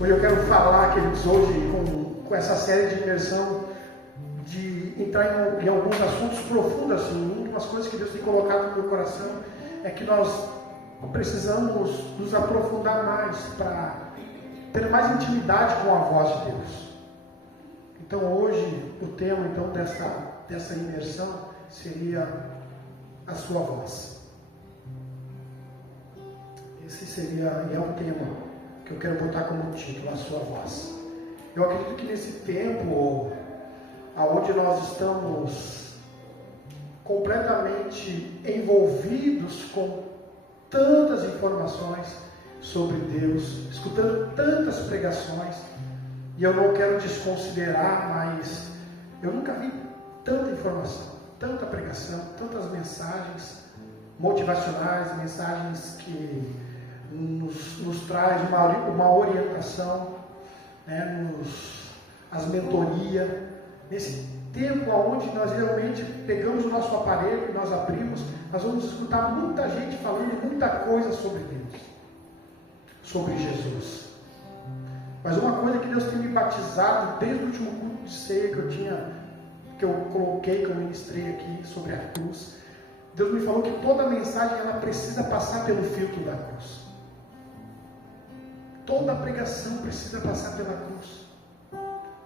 Hoje eu quero falar, queridos, com essa série de imersão, de entrar em alguns assuntos profundos, assim. Uma das coisas que Deus tem colocado no meu coração é que nós precisamos nos aprofundar mais para ter mais intimidade com a voz de Deus. Então hoje, o tema dessa imersão seria a sua voz. Esse seria e é o tema que eu quero botar como título, a sua voz. Eu acredito que nesse tempo onde nós estamos completamente envolvidos com tantas informações sobre Deus, escutando tantas pregações, e eu não quero desconsiderar, mas eu nunca vi tanta informação, tanta pregação, tantas mensagens motivacionais, mensagens que nos traz uma orientação, né, as mentorias. Nesse tempo onde nós realmente pegamos o nosso aparelho e nós abrimos, nós vamos escutar muita gente falando muita coisa sobre Deus, sobre Jesus. Mas uma coisa que Deus tem me batizado desde o último culto de ceia que eu coloquei, que eu ministrei aqui sobre a cruz, Deus me falou que toda mensagem ela precisa passar pelo filtro da cruz. Toda pregação precisa passar pela cruz.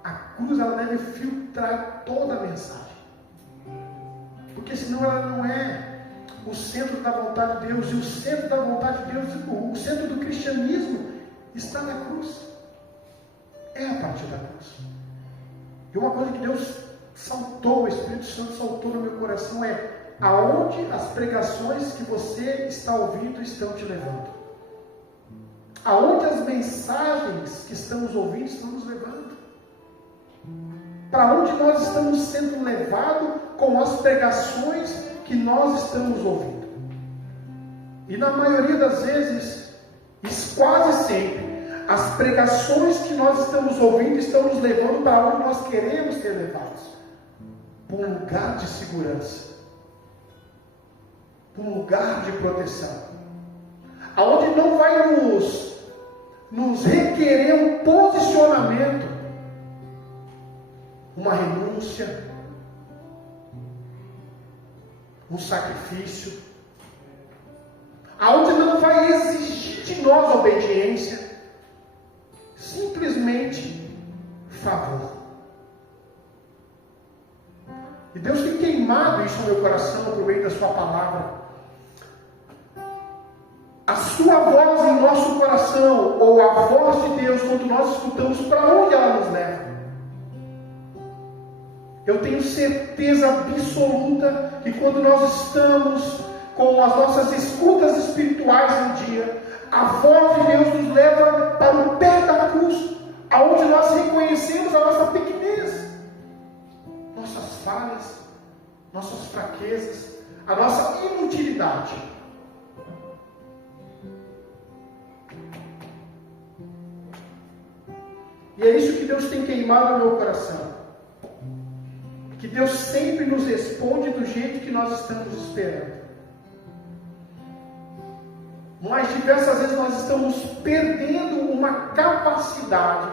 A cruz ela deve filtrar toda a mensagem, porque senão ela não é o centro da vontade de Deus. E o centro da vontade de Deus, o centro do cristianismo está na cruz, é a partir da cruz. E uma coisa que Deus saltou, o Espírito Santo saltou no meu coração é: aonde as pregações que você está ouvindo estão te levando? Aonde as mensagens que estamos ouvindo estão nos levando? Para onde nós estamos sendo levados com as pregações que nós estamos ouvindo? E na maioria das vezes, quase sempre, as pregações que nós estamos ouvindo estão nos levando para onde nós queremos ser levados. Para um lugar de segurança, para um lugar de proteção, aonde não vai nos requerer um posicionamento, uma renúncia, um sacrifício, aonde não vai exigir de nós obediência, simplesmente favor. E Deus tem queimado isso no meu coração por meio da sua palavra. A sua voz em nosso coração, ou a voz de Deus, quando nós escutamos, para onde ela nos leva? Eu tenho certeza absoluta que quando nós estamos com as nossas escutas espirituais em dia, a voz de Deus nos leva para o pé da cruz, aonde nós reconhecemos a nossa pequenez, nossas falhas, nossas fraquezas, a nossa inutilidade. E é isso que Deus tem queimado no meu coração. Que Deus sempre nos responde do jeito que nós estamos esperando. Mas diversas vezes nós estamos perdendo uma capacidade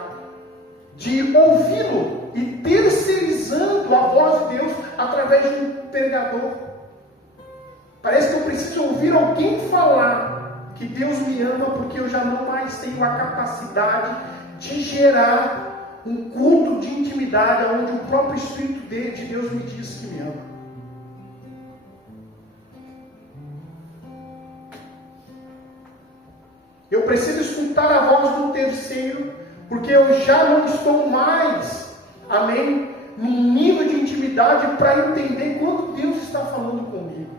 de ouvi-lo e terceirizando a voz de Deus através de um pregador. Parece que eu preciso ouvir alguém falar que Deus me ama, porque eu já não mais tenho a capacidade de gerar um culto de intimidade onde o próprio Espírito de Deus me diz que me ama. Eu preciso escutar a voz do terceiro, porque eu já não estou mais, amém, num nível de intimidade para entender quando Deus está falando comigo.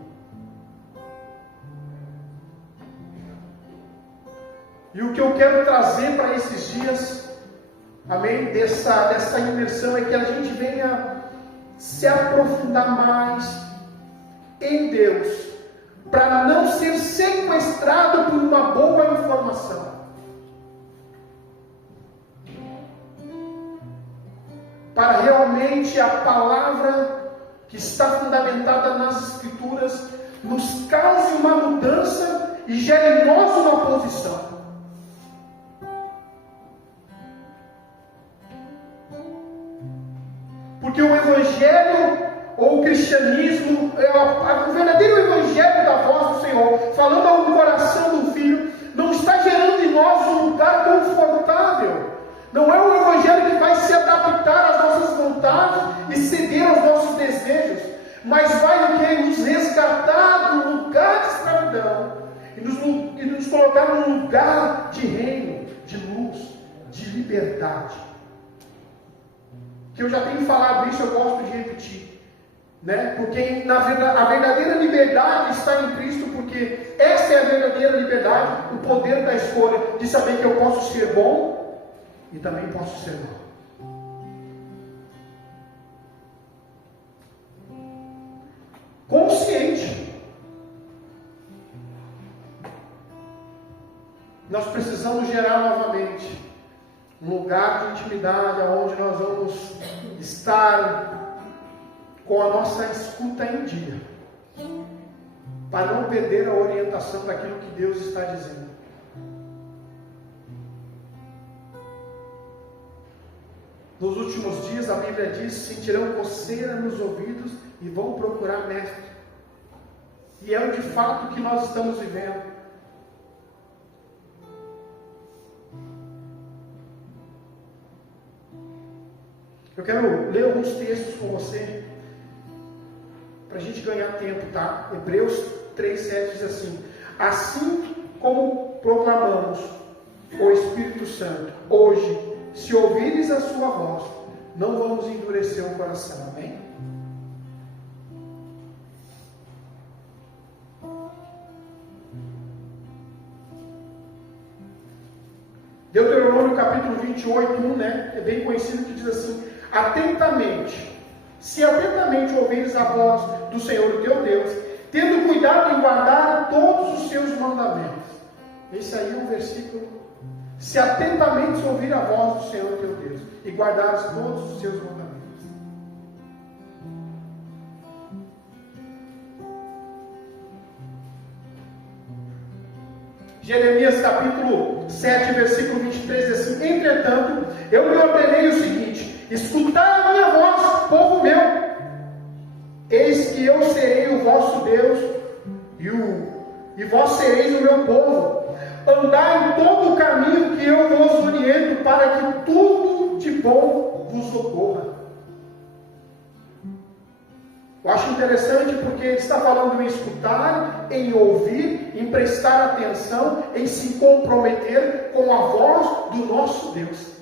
E o que eu quero trazer para esses dias, amém, dessa imersão, é que a gente venha se aprofundar mais em Deus, para não ser sequestrado por uma boa informação. Para realmente a palavra que está fundamentada nas Escrituras nos cause uma mudança e gere em nós uma posição. Porque o Evangelho ou o cristianismo, o verdadeiro Evangelho da voz do Senhor, falando ao coração do Filho, não está gerando em nós um lugar confortável. Não é um Evangelho que vai se adaptar às nossas vontades e ceder aos nossos desejos, mas vai o quê? Nos resgatar do lugar de escravidão e nos colocar num lugar de reino, de luz, de liberdade. Que eu já tenho falado isso, eu gosto de repetir, né? Porque a verdadeira liberdade está em Cristo, porque essa é a verdadeira liberdade, o poder da escolha, de saber que eu posso ser bom e também posso ser mal. Consciente. Nós precisamos gerar novamente um lugar de intimidade, onde nós vamos estar com a nossa escuta em dia, para não perder a orientação daquilo que Deus está dizendo. Nos últimos dias, a Bíblia diz: sentirão coceira nos ouvidos e vão procurar mestre. E é de fato o que nós estamos vivendo. Eu quero ler alguns textos com você, para a gente ganhar tempo, tá? Hebreus 3,7 diz assim: assim como proclamamos o Espírito Santo, hoje, se ouvires a sua voz, não vamos endurecer o coração, amém? Deuteronômio capítulo 28, 1, né? É bem conhecido, que diz assim: atentamente, se atentamente ouvires a voz do Senhor, o teu Deus, tendo cuidado em guardar todos os seus mandamentos. Esse aí é um versículo. Se atentamente ouvir a voz do Senhor, teu Deus, e guardares todos os seus mandamentos. Jeremias capítulo 7, versículo 23 diz assim: entretanto, eu lhe ordenei o seguinte: escutai a minha voz, povo meu, eis que eu serei o vosso Deus, e vós sereis o meu povo. Andai em todo o caminho que eu vos oriento, para que tudo de bom vos ocorra. Eu acho interessante porque ele está falando em escutar, em ouvir, em prestar atenção, em se comprometer com a voz do nosso Deus.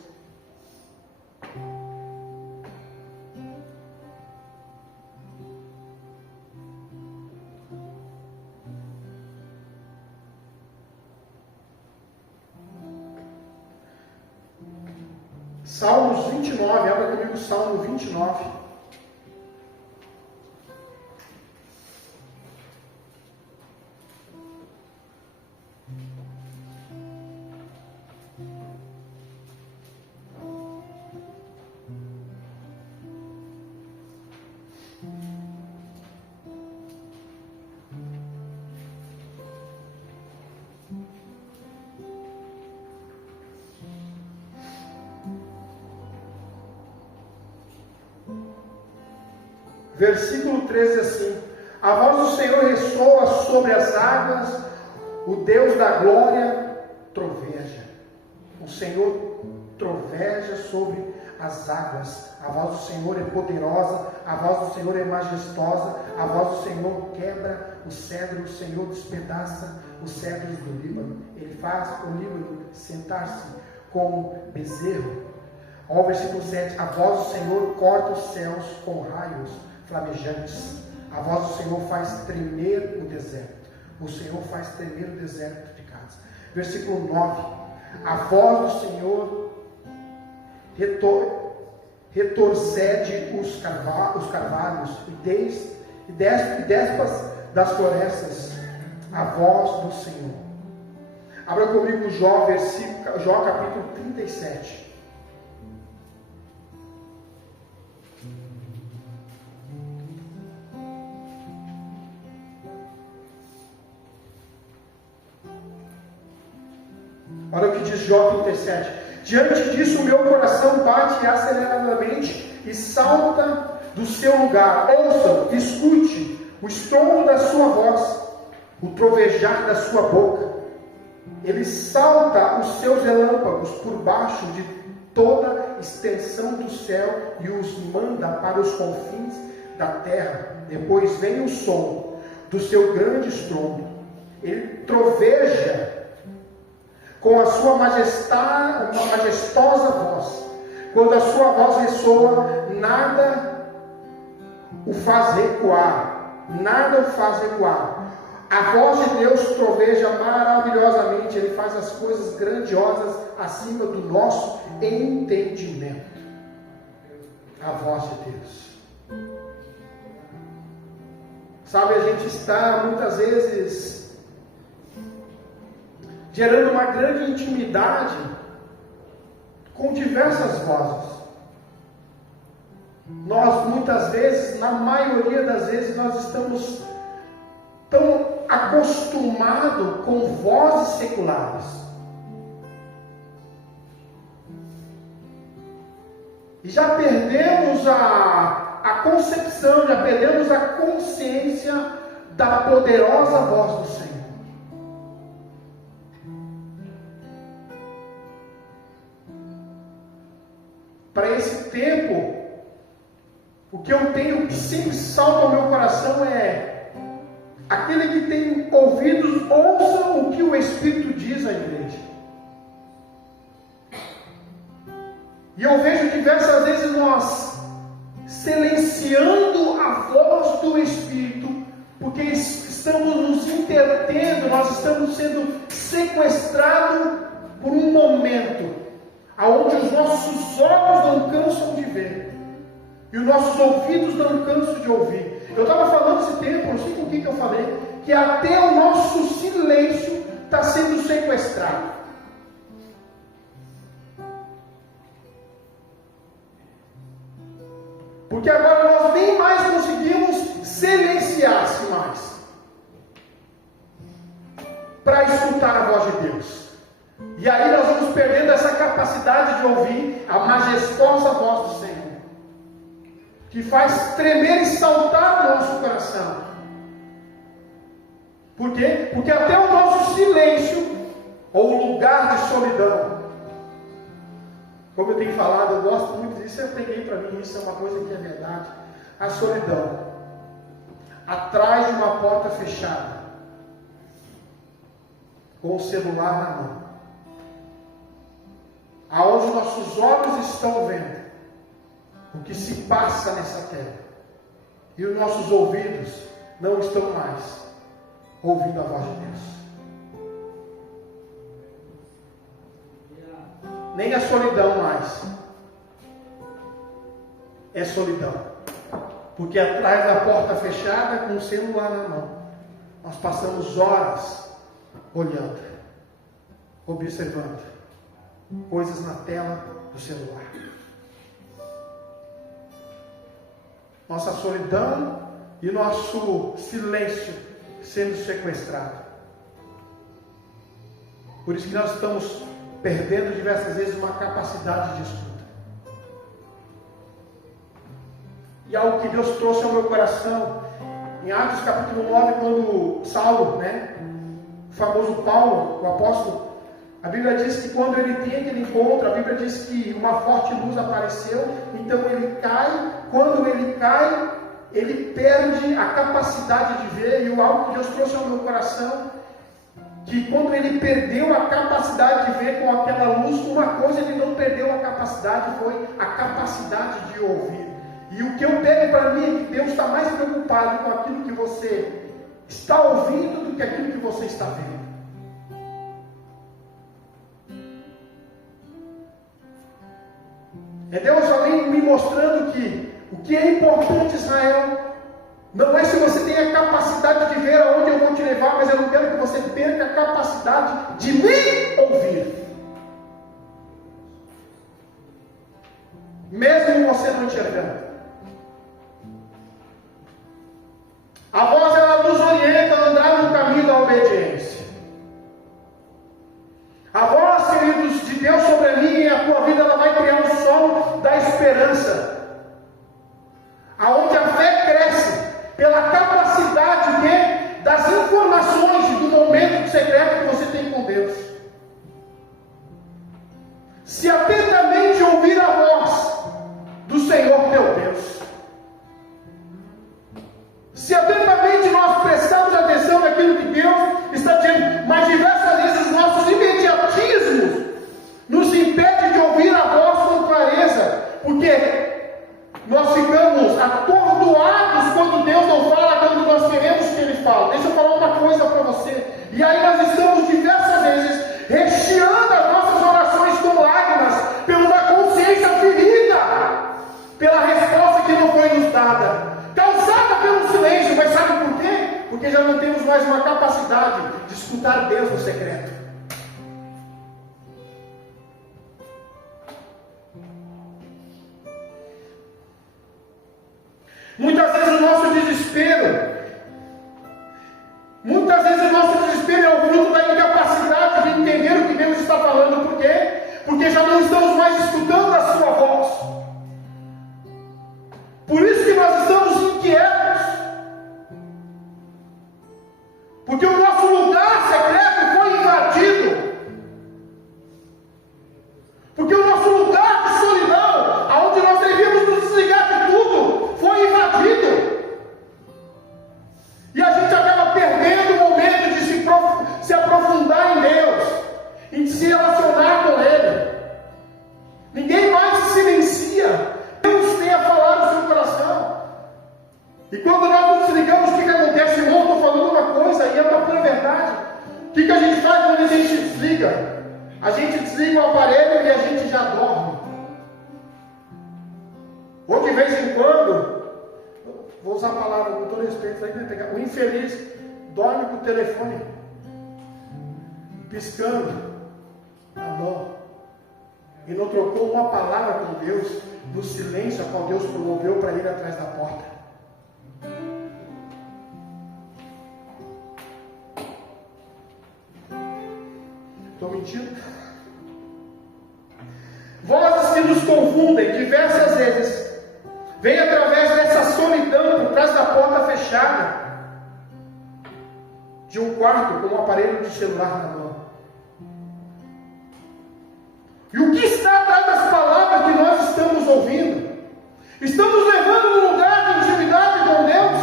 Salmos 29, abra comigo o Salmo 29. Versículo 13 assim: a voz do Senhor ressoa sobre as águas, o Deus da glória troveja. O Senhor troveja sobre as águas. A voz do Senhor é poderosa, a voz do Senhor é majestosa, a voz do Senhor quebra o cedro, o Senhor despedaça os cedros do Líbano. Ele faz o Líbano sentar-se como bezerro. Ó, versículo 7: a voz do Senhor corta os céus com raios flamejantes. A voz do Senhor faz tremer o deserto. O Senhor faz tremer o deserto de Gaza. Versículo 9: a voz do Senhor retorcede os carvalhos e despas das florestas. A voz do Senhor. Abra comigo Jó, Jó capítulo 37. Olha o que diz Jó 37. Diante disso o meu coração bate aceleradamente e salta do seu lugar. Ouça, escute o estrondo da sua voz, o trovejar da sua boca. Ele salta os seus relâmpagos por baixo de toda a extensão do céu e os manda para os confins da terra. Depois vem o som do seu grande estrondo. Ele troveja com a sua majestosa voz. Quando a sua voz ressoa, nada o faz recuar. Nada o faz recuar. A voz de Deus troveja maravilhosamente. Ele faz as coisas grandiosas acima do nosso entendimento. A voz de Deus. Sabe, a gente está muitas vezes gerando uma grande intimidade com diversas vozes. Nós muitas vezes, na maioria das vezes, nós estamos tão acostumados com vozes seculares. E já perdemos a concepção, já perdemos a consciência da poderosa voz do Senhor. Para esse tempo, o que eu tenho que sempre salta ao meu coração é: aquele que tem ouvidos, ouça o que o Espírito diz à igreja. E eu vejo diversas vezes nós silenciando a voz do Espírito, porque estamos nos entretendo, nós estamos sendo sequestrados por um momento, aonde os nossos olhos não cansam de ver, e os nossos ouvidos não cansam de ouvir. Eu estava falando esse tempo, não sei com quem que eu falei, que até o nosso silêncio está sendo sequestrado. Porque agora nós nem mais conseguimos silenciar-se mais para escutar a voz de Deus. E aí nós vamos perdendo essa capacidade de ouvir a majestosa voz do Senhor, que faz tremer e saltar o nosso coração. Por quê? Porque até o nosso silêncio, ou lugar de solidão, como eu tenho falado, eu gosto muito disso, eu peguei para mim, isso é uma coisa que é verdade. A solidão, atrás de uma porta fechada, com o celular na mão, aonde nossos olhos estão vendo o que se passa nessa terra, e os nossos ouvidos não estão mais ouvindo a voz de Deus. Nem a solidão mais é solidão, porque atrás da porta fechada, com o celular na mão, nós passamos horas olhando, observando coisas na tela do celular. Nossa solidão e nosso silêncio sendo sequestrado. Por isso que nós estamos perdendo diversas vezes uma capacidade de escuta. E algo que Deus trouxe ao meu coração, em Atos capítulo 9, quando Saulo, o famoso Paulo, o apóstolo, a Bíblia diz que quando ele tem aquele encontro, a Bíblia diz que uma forte luz apareceu, então ele cai. Quando ele cai, ele perde a capacidade de ver. E algo que Deus trouxe ao meu coração, que quando ele perdeu a capacidade de ver com aquela luz, uma coisa ele não perdeu a capacidade, foi a capacidade de ouvir. E o que eu pego para mim é que Deus está mais preocupado com aquilo que você está ouvindo do que aquilo que você está vendo. É Deus além me mostrando que o que é importante, Israel, não é se você tem a capacidade de ver aonde eu vou te levar, mas eu não quero que você perca a capacidade de me ouvir. Mesmo você não enxergando. A voz ela nos orienta a andar no caminho da obediência. A voz, queridos, de Deus sobre a mim e a tua vida, ela vai criar um solo da esperança. pela capacidade das informações do momento secreto que você tem com Deus. Se atentamente ouvir a voz do Senhor teu Deus, se atentamente nós prestarmos atenção naquilo que Deus está dizendo, mas diversas vezes nossos imediatismos nos impedem de ouvir a voz com clareza, porque nós ficamos atordoados quando Deus não fala, quando nós queremos que Ele fale. Deixa eu falar uma coisa para você. E aí nós estamos diversas vezes recheando as nossas orações com lágrimas, pela uma consciência ferida, pela resposta que não foi nos dada, causada pelo silêncio. Mas sabe por quê? Porque já não temos mais uma capacidade de escutar Deus no secreto. Muitas vezes o nosso desespero é o fruto da incapacidade de entender o que Deus está falando. Por quê? Porque já não estamos mais escutando a sua voz. Por isso que nós estamos inquietos. Porque o nosso lugar secreto foi invadido. Porque o nosso lugar de solidão, aonde nós devíamos nos desligar de tudo, foi invadido. E a gente acaba perdendo o momento de se aprofundar em Deus, em se relacionar com Ele. Ninguém mais se silencia. Deus tem a falar no seu coração. E quando nós nos desligamos, o que acontece? Irmão, estou falando uma coisa e é uma pura verdade. O que a gente faz quando a gente desliga? A gente desliga o aparelho e a gente já dorme. Ou de vez em quando, vou usar a palavra com todo respeito, o infeliz dorme com o telefone piscando na mão e não trocou uma palavra com Deus no silêncio a qual Deus promoveu para ir atrás da porta. Estou mentindo? Vozes que nos confundem diversas vezes vem através dessa solidão por trás da porta fechada de um quarto com um aparelho de celular na mão. E o que está atrás das palavras que nós estamos ouvindo? Estamos levando um lugar de intimidade com Deus?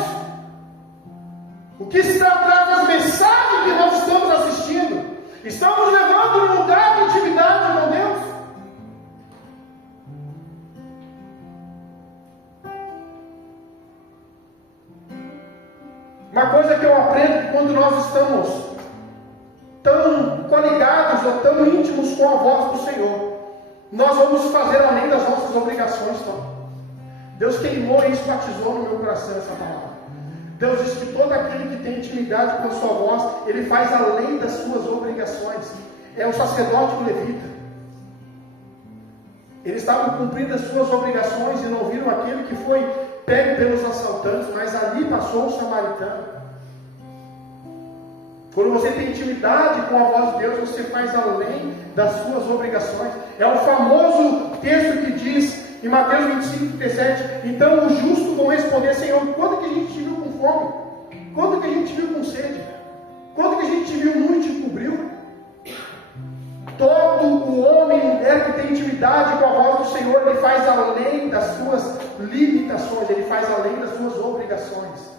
O que está atrás das mensagens que nós estamos assistindo? Estamos levando um lugar de intimidade com Deus? Uma coisa que eu aprendo que quando nós estamos tão coligados ou tão íntimos com a voz do Senhor, nós vamos fazer além das nossas obrigações. Então, Deus queimou e enfatizou no meu coração essa palavra. Deus diz que todo aquele que tem intimidade com a sua voz, ele faz além das suas obrigações. É o sacerdote o levita. Eles estavam cumprindo as suas obrigações e não viram aquele que foi pego pelos assaltantes, mas ali passou o samaritano. Quando você tem intimidade com a voz de Deus, você faz além das suas obrigações. É o famoso texto que diz em Mateus 25, 37, então os justos vão responder: Senhor, quando que a gente te viu com fome? Quando que a gente te viu com sede? Quando que a gente te viu nu e te cobriu? Todo o homem e mulher que tem intimidade com a voz do Senhor, ele faz além das suas limitações, ele faz além das suas obrigações.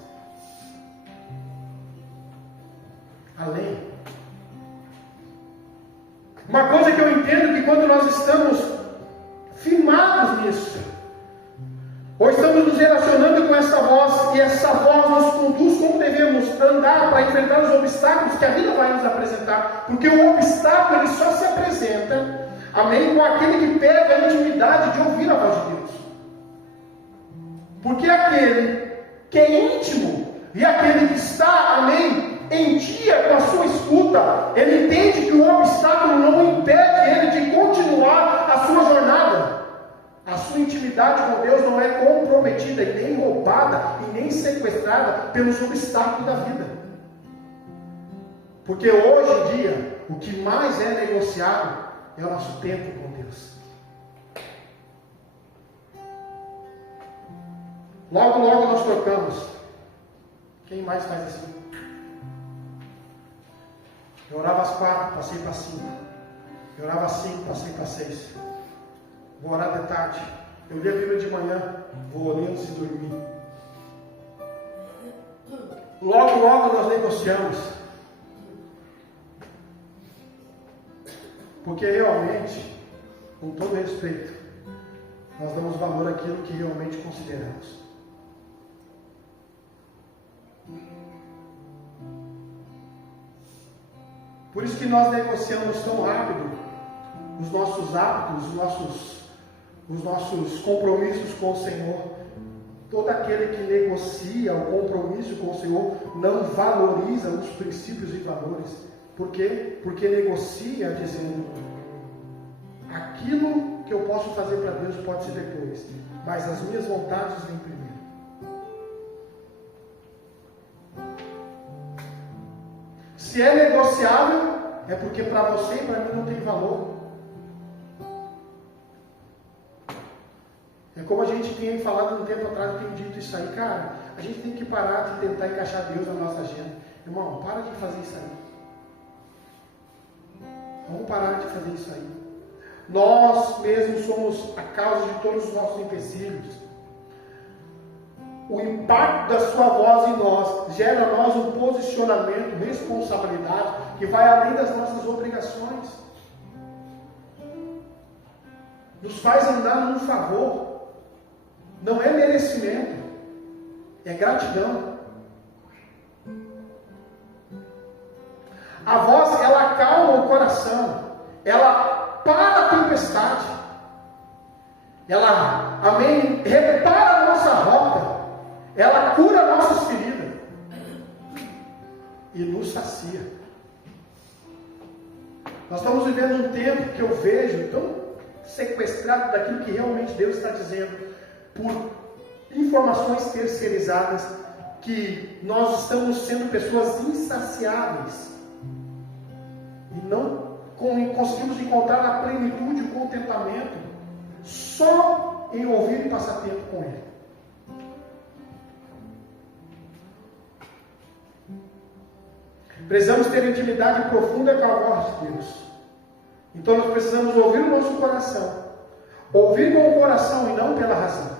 Além. Uma coisa que eu entendo que quando nós estamos firmados nisso, ou estamos nos relacionando com essa voz, e essa voz nos conduz como devemos andar para enfrentar os obstáculos que a vida vai nos apresentar, porque o obstáculo ele só se apresenta, amém, com aquele que pega a intimidade de ouvir a voz de Deus. Porque aquele que é íntimo e aquele que está, amém, em dia com a sua escuta, ele entende que o obstáculo não impede ele de continuar a sua jornada. A sua intimidade com Deus não é comprometida e nem roubada e nem sequestrada pelos obstáculos da vida. Porque hoje em dia, o que mais é negociado é o nosso tempo com Deus. Logo, logo nós trocamos Quem mais faz assim? Eu orava às 4, passei para 5. Eu orava às 5, passei para 6. Vou orar de tarde. Eu li a Bíblia de manhã, vou ler antes de dormir. Logo, logo nós negociamos. Porque realmente, com todo respeito, nós damos valor àquilo que realmente consideramos. Por isso que nós negociamos tão rápido os nossos hábitos, os nossos compromissos com o Senhor. Todo aquele que negocia o compromisso com o Senhor não valoriza os princípios e valores. Por quê? Porque negocia dizendo: aquilo que eu posso fazer para Deus pode ser depois, mas as minhas vontades vêm primeiro. Se é negociável, é porque para você e para mim não tem valor. É como a gente tem falado um tempo atrás, eu tenho dito isso aí, cara, a gente tem que parar de tentar encaixar Deus na nossa agenda. Irmão, para de fazer isso aí. Vamos parar de fazer isso aí. Nós mesmos somos a causa de todos os nossos empecilhos. O impacto da sua voz em nós gera em nós um posicionamento, responsabilidade que vai além das nossas obrigações. Nos faz andar num favor. Não é merecimento, é gratidão. A voz, ela acalma o coração, ela para a tempestade, ela, amém, repara a nossa rota, ela cura nossas feridas e nos sacia. Nós estamos vivendo um tempo que eu vejo tão sequestrado daquilo que realmente Deus está dizendo, por informações terceirizadas, que nós estamos sendo pessoas insaciáveis e não conseguimos encontrar a plenitude e o contentamento só em ouvir e passar tempo com Ele. Precisamos ter intimidade profunda com a voz de Deus. Então nós precisamos ouvir o nosso coração, ouvir com o coração e não pela razão.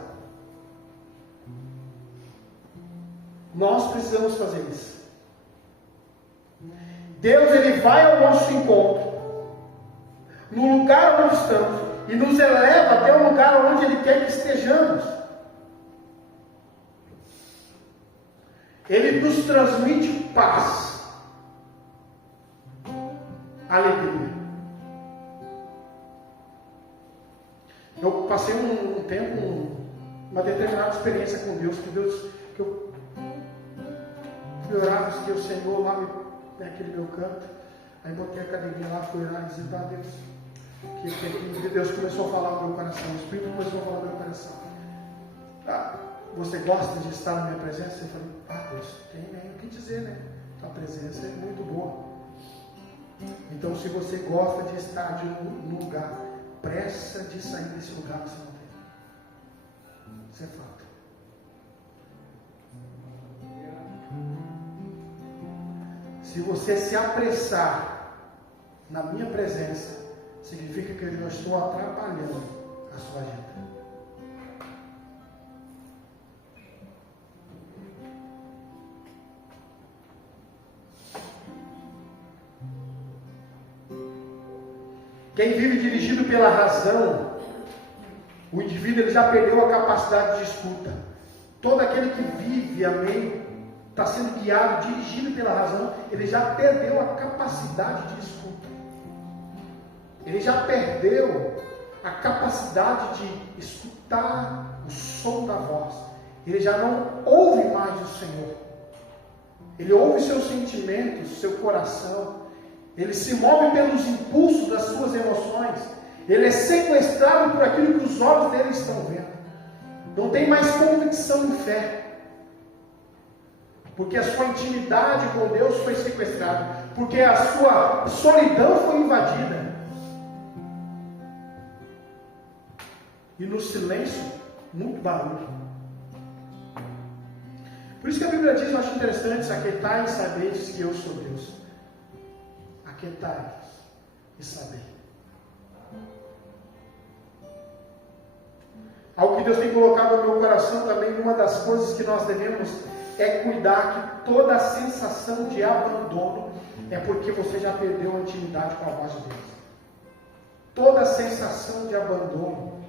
Nós precisamos fazer isso. Deus, Ele vai ao nosso encontro, no lugar onde estamos, e nos eleva até o lugar onde Ele quer que estejamos. Ele nos transmite paz, alegria. Eu passei um tempo, uma determinada experiência com Deus, que eu fui orar, que o Senhor lá naquele meu canto, aí botei a academia lá, fui orar e disse: Deus, que Deus começou a falar no meu coração, o Espírito começou a falar no meu coração. Você gosta de estar na minha presença? Eu falei: Deus, tem o que dizer, né? Tua presença é muito boa. Então, se você gosta de estar num lugar, pressa de sair desse lugar que você não tem. Isso é fato. Se você se apressar na minha presença, significa que eu não estou atrapalhando a sua agenda. Quem vive dirigido pela razão, o indivíduo ele já perdeu a capacidade de escuta. Todo aquele que vive, amém, está sendo guiado, dirigido pela razão, ele já perdeu a capacidade de escuta. Ele já perdeu a capacidade de escutar o som da voz. Ele já não ouve mais o Senhor. Ele ouve seus sentimentos, seu coração. Ele se move pelos impulsos das suas emoções. Ele é sequestrado por aquilo que os olhos dele estão vendo. Não tem mais convicção em fé. Porque a sua intimidade com Deus foi sequestrada. Porque a sua solidão foi invadida. E no silêncio, muito barulho. Por Por isso que a Bíblia diz, eu acho interessante, aquietai e sabeis que eu sou Deus. Aquietai e sabei. Algo que Deus tem colocado no meu coração também, uma das coisas que nós devemos é cuidar que toda a sensação de abandono é porque você já perdeu a intimidade com a voz de Deus. Toda a sensação de abandono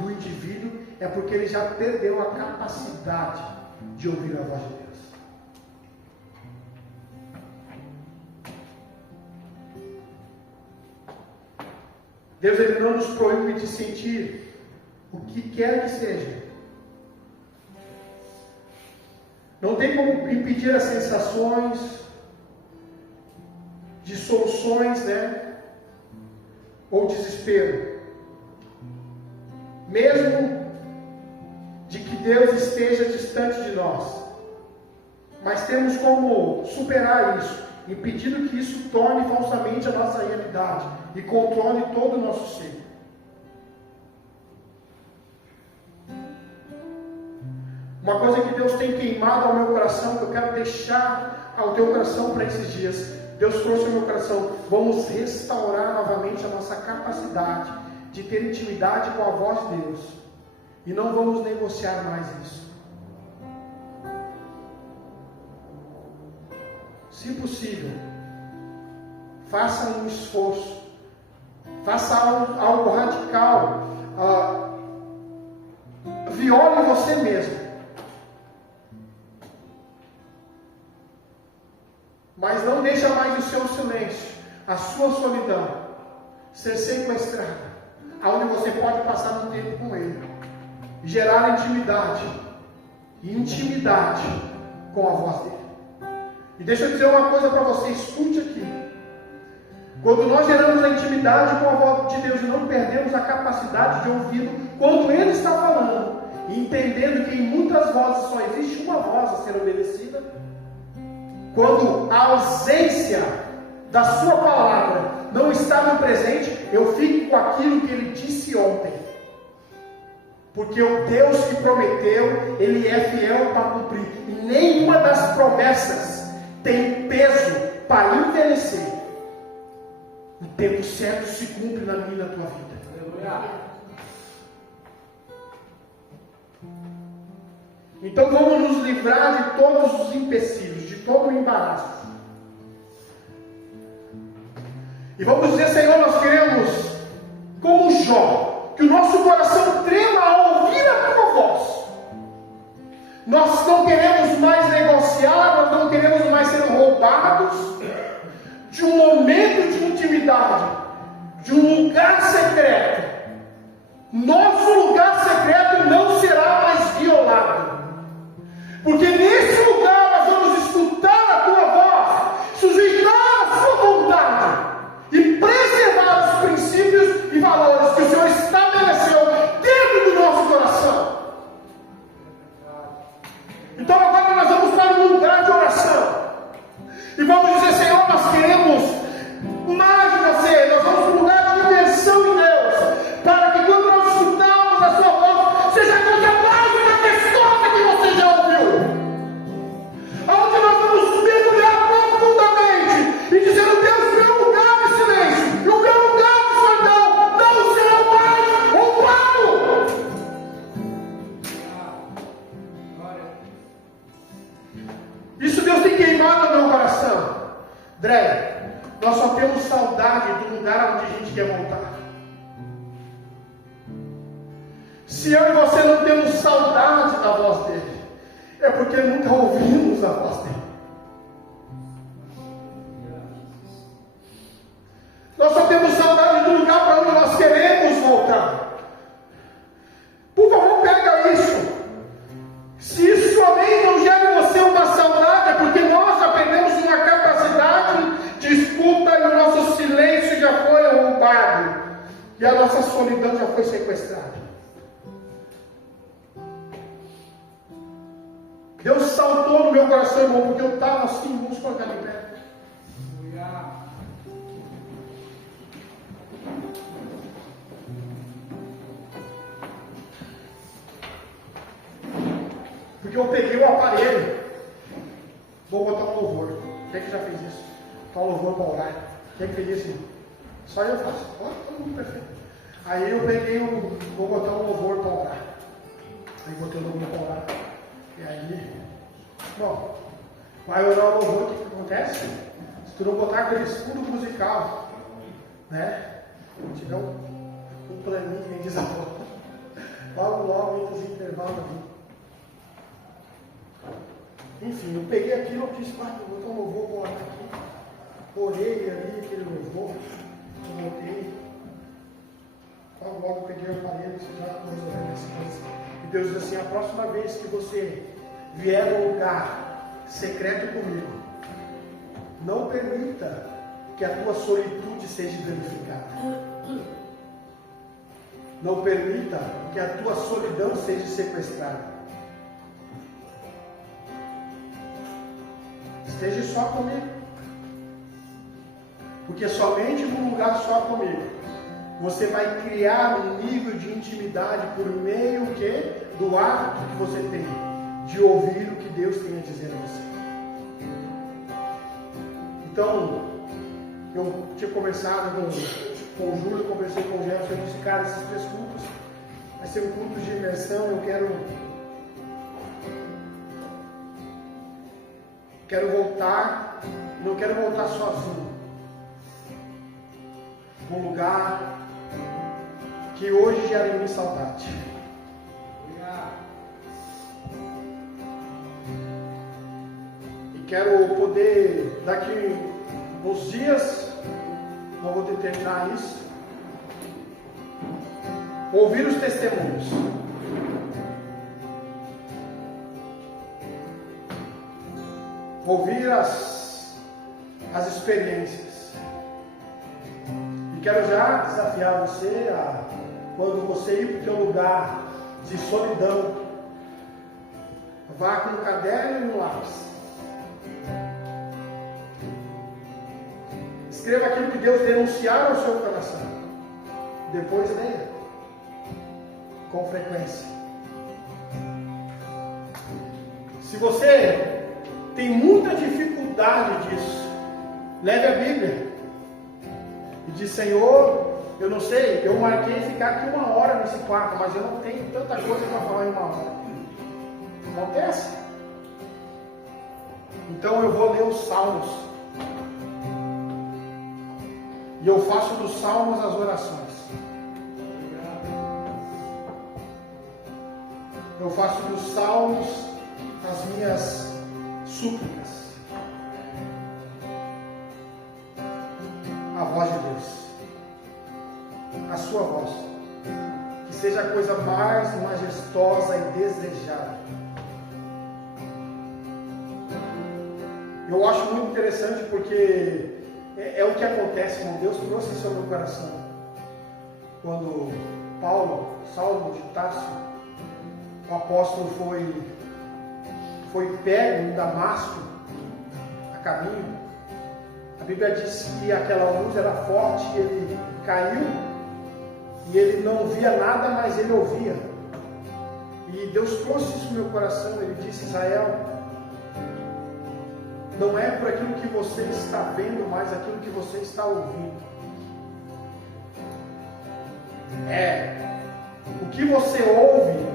do indivíduo é porque ele já perdeu a capacidade de ouvir a voz de Deus. Deus, ele não nos proíbe de sentir o que quer que seja. Não tem como impedir as sensações de soluções, ou desespero. Mesmo de que Deus esteja distante de nós. Mas temos como superar isso, impedindo que isso torne falsamente a nossa realidade e controle todo o nosso ser. Uma coisa que Deus tem queimado ao meu coração, que eu quero deixar ao teu coração para esses dias. Deus trouxe ao meu coração, vamos restaurar novamente a nossa capacidade de ter intimidade com a voz de Deus. E não vamos negociar mais isso. Se possível, faça um esforço. Faça algo radical. Viole você mesmo. Mas não deixa mais o seu silêncio, a sua solidão, ser sequestrada, aonde você pode passar um tempo com Ele, gerar intimidade com a voz dele. E deixa eu dizer uma coisa para você, escute aqui. Quando nós geramos a intimidade com a voz de Deus e não perdemos a capacidade de ouvi-lo quando Ele está falando, e entendendo que em muitas vozes só existe uma voz a ser obedecida, quando a ausência da sua palavra não está no presente, eu fico com aquilo que Ele disse ontem. Porque o Deus que prometeu, Ele é fiel para cumprir. E nenhuma das promessas tem peso para envelhecer. O tempo certo se cumpre na minha e na tua vida. Aleluia. Então vamos nos livrar de todos os empecilhos, de todo o embaraço. E vamos dizer, Senhor, nós queremos, como Jó, que o nosso coração trema ao ouvir a tua voz. Nós não queremos mais negociar, nós não queremos mais ser roubados de um momento de intimidade, de um lugar secreto. Nosso lugar secreto não será mais violado. Porque nesse lugar nós vamos escutar a tua voz, sujeitar a sua vontade e preservar os princípios e valores que o Senhor estabeleceu dentro do nosso coração. Então agora nós vamos para um lugar de oração e vamos dizer, Senhor, nós queremos mais de você, nós vamos para um lugar de imersão em Deus, para que quando nós escutarmos a sua voz, seja a coisa mais majestosa que você já ouviu. Onde nós vamos mergulhar profundamente e dizer, Deus, meu lugar de silêncio e o meu lugar de solidão não será mais roubado. Isso Deus tem queimado no meu coração. André, nós só temos saudade do lugar onde a gente quer voltar. Se eu e você não temos saudade da voz dele, é porque nunca ouvimos a voz dele. Nós só temos saudade do lugar para onde nós queremos voltar. Por favor, pega isso. Se isso somente não gera em você uma saudade, é porque nós já perdemos uma capacidade de escuta e o nosso silêncio já foi roubado. E a nossa solidão já foi sequestrada. Deus saltou no meu coração, irmão, porque eu estava assim, vamos colocar de pé. Porque eu peguei o aparelho, vou botar um louvor. Quem é que já fez isso? Botar um louvor para orar. Quem é que fez isso? Só eu faço. Olha, todo mundo perfeito. Aí eu peguei vou botar um louvor para orar. Aí botei o louvor para orar. E aí, bom, vai orar o louvor, o que acontece? Se tu não botar aquele escudo musical, né? Tiver um planinho, nem diz a avó. Logo entre os intervalos ali. Enfim, eu peguei aquilo, eu quis botar um louvor, vou orar aqui. Orei ali, aquele louvor, eu voltei. Logo eu peguei o aparelho, você já resolveu essa coisa. E Deus diz assim: a próxima vez que você vier ao lugar secreto comigo, não permita que a tua solitude seja verificada. Não permita que a tua solidão seja sequestrada. Esteja só comigo. Porque somente num lugar só comigo você vai criar um nível de intimidade por meio do hábito que você tem de ouvir o que Deus tem a dizer a você. Então, eu tinha conversado com o Júlio, conversei com o Jefferson, eu disse: cara, esses 3 cultos vai ser um culto de imersão, eu quero voltar, não quero voltar sozinho. Um lugar que hoje gera em mim saudade. E quero poder, daqui uns dias, não vou determinar isso, ouvir os testemunhos. Ouvir as experiências. E quero já desafiar você a, quando você ir para o teu lugar de solidão, vá com um caderno e um lápis. Escreva aquilo que Deus denunciar ao seu coração. Depois leia com frequência. Se você tem muita dificuldade disso, leve a Bíblia e diz: Senhor, eu não sei, eu marquei ficar aqui 1 hora nesse quarto, mas eu não tenho tanta coisa para falar em 1 hora. Acontece? Então eu vou ler os Salmos. E eu faço dos Salmos as orações. Eu faço dos Salmos as minhas súplicas. A voz de Deus. A sua voz. Que seja a coisa mais majestosa e desejada. Eu acho muito interessante porque é o que acontece, irmão. Deus trouxe isso ao meu coração. Quando Saulo de Tarso, o apóstolo foi pego em Damasco, a caminho, a Bíblia diz que aquela luz era forte, e ele caiu, e ele não via nada, mas ele ouvia. E Deus trouxe isso no meu coração. Ele disse: Israel, não é por aquilo que você está vendo, mas aquilo que você está ouvindo. O que você ouve,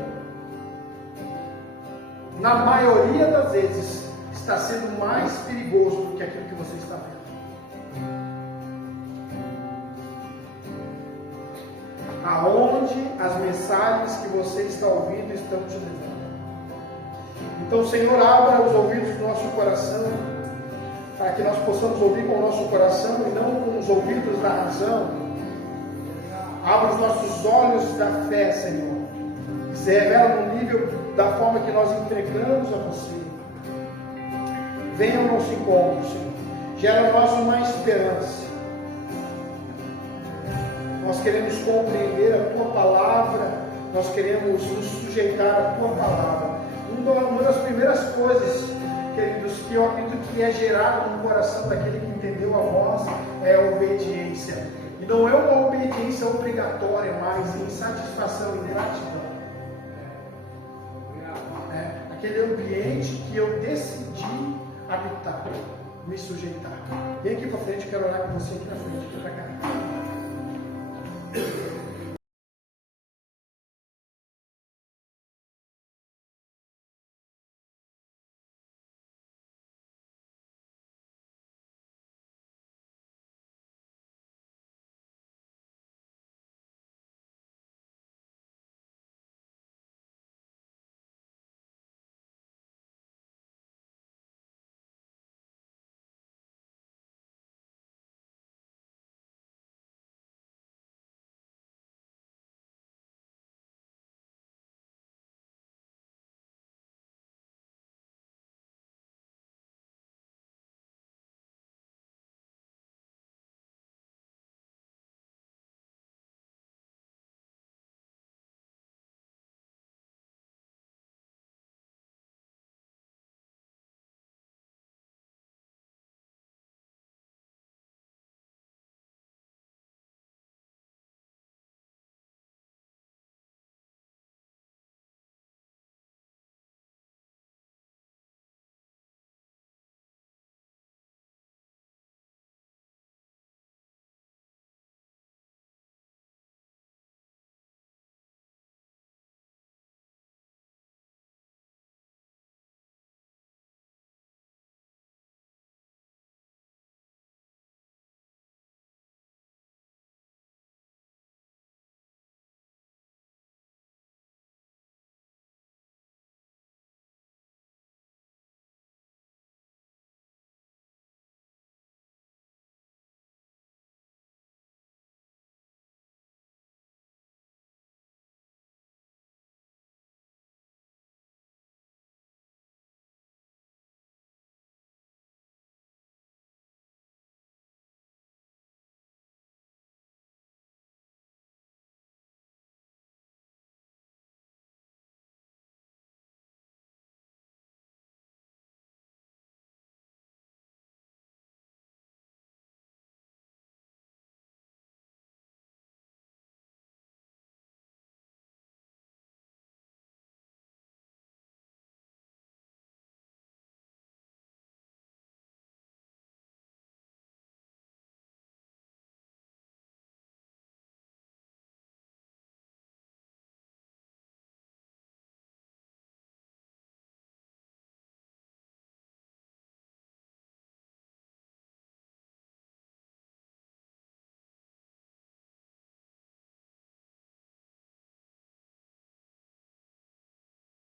na maioria das vezes, está sendo mais perigoso do que aquilo que você está vendo. Aonde as mensagens que você está ouvindo estão te levando. Então, Senhor, abra os ouvidos do nosso coração, para que nós possamos ouvir com o nosso coração e não com os ouvidos da razão. Abra os nossos olhos da fé, Senhor, que se revela no nível da forma que nós entregamos a você. Venha ao nosso encontro, Senhor. Gera em nós uma esperança. Nós queremos compreender a Tua Palavra, nós queremos nos sujeitar à Tua Palavra. Uma das primeiras coisas, queridos, que eu acredito que é gerado no coração daquele que entendeu a voz, é a obediência. E não é uma obediência obrigatória, mas em satisfação e gratidão. aquele ambiente que eu decidi habitar, me sujeitar. Vem aqui para frente, eu quero orar com você aqui na frente, aqui para cá.